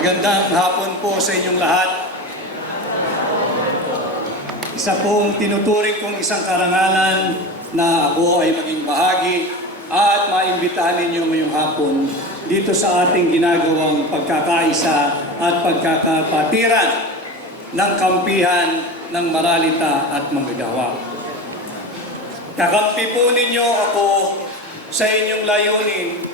Magandang hapon po sa inyong lahat. Isa pong tinuturing kong isang karangalan na ako ay maging bahagi at maimbitahan ninyo ngayong hapon dito sa ating ginagawang pagkakaisa at pagkakapatiran ng kampihan ng maralita at manggagawa. Kakampi po ninyo ako sa inyong layunin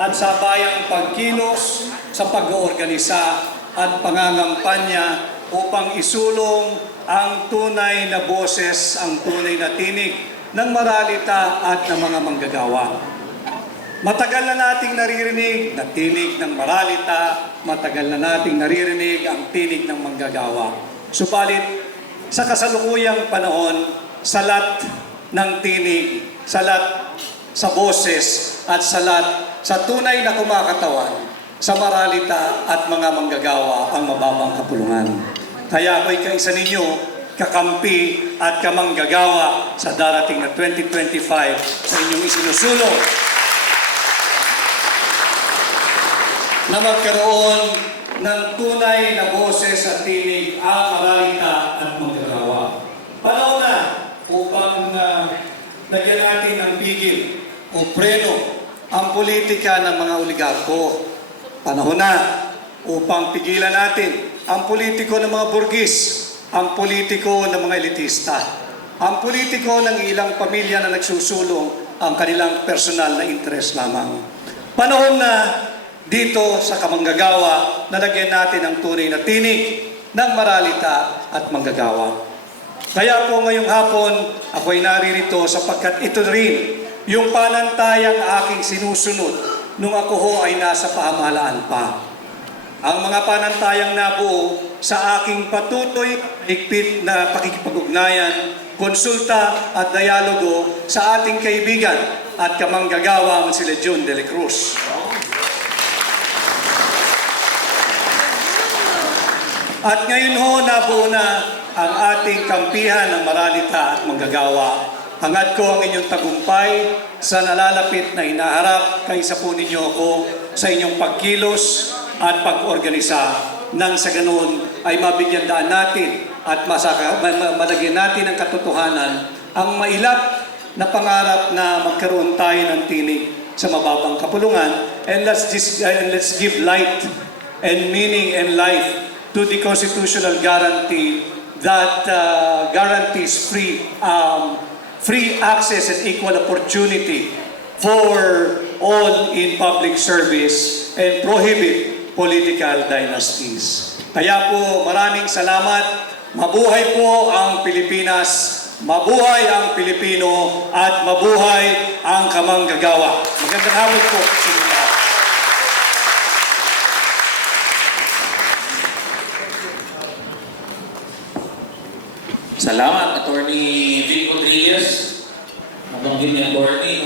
at sa bayang pagkilos sa pag-oorganisa at pangangampanya upang isulong ang tunay na boses, ang tunay na tinig ng maralita at ng mga manggagawa. Matagal na nating naririnig na tinig ng maralita, matagal na nating naririnig ang tinig ng manggagawa. Subalit, sa kasalukuyang panahon, salat ng tinig, salat sa boses at salat sa tunay na kumakatawan sa maralita at mga manggagawa ang mababang kapulungan. Kaya ako'y kaisa ninyo, kakampi at kamanggagawa sa darating na 2025 sa inyong isinusulong na magkaroon ng tunay na boses at tinig ang maralita at manggagawa. Panahon na upang uh, lagyan natin ng pigil o preno ang politika ng mga oligarko. Panahon na upang pigilan natin ang politiko ng mga burgis, ang politiko ng mga elitista, ang politiko ng ilang pamilya na nagsusulong ang kanilang personal na interes lamang. Panahon na dito sa kamanggagawa, nalagyan natin ang tunay na tinig ng maralita at manggagawa. Kaya po ngayong hapon, ako'y naririto sapagkat ito rin yung panantayang aking sinusunod nung ako ho ay nasa pamahalaan pa. Ang mga panantayang nabuo sa aking patutoy, higpit na pakikipag-ugnayan, konsulta at dialogo sa ating kaibigan at kamanggagawang sila John de la Cruz. At ngayon ho, nabuo na ang ating kampihan ng maralita at manggagawa. Hangad ko ang inyong tagumpay sa nalalapit na inaharap kaysa po ninyo ako sa inyong pagkilos at pag-organisa. Nang sa ganun ay mabigyan daan natin at masaka, ma- ma- malagyan natin ang katotohanan ang mailap na pangarap na magkaroon tayo ng tinig sa mababang kapulungan. And let's, dis- and let's give light and meaning and life to the constitutional guarantee that uh, guarantees free um, free access and equal opportunity for all in public service and prohibit political dynasties. Kaya po maraming salamat. Mabuhay po ang Pilipinas, mabuhay ang Pilipino, at mabuhay ang kamanggagawa. Magandang hapon po sa inyo Salamat, Attorney Vic Rodriguez. Nabanggit ni Attorney,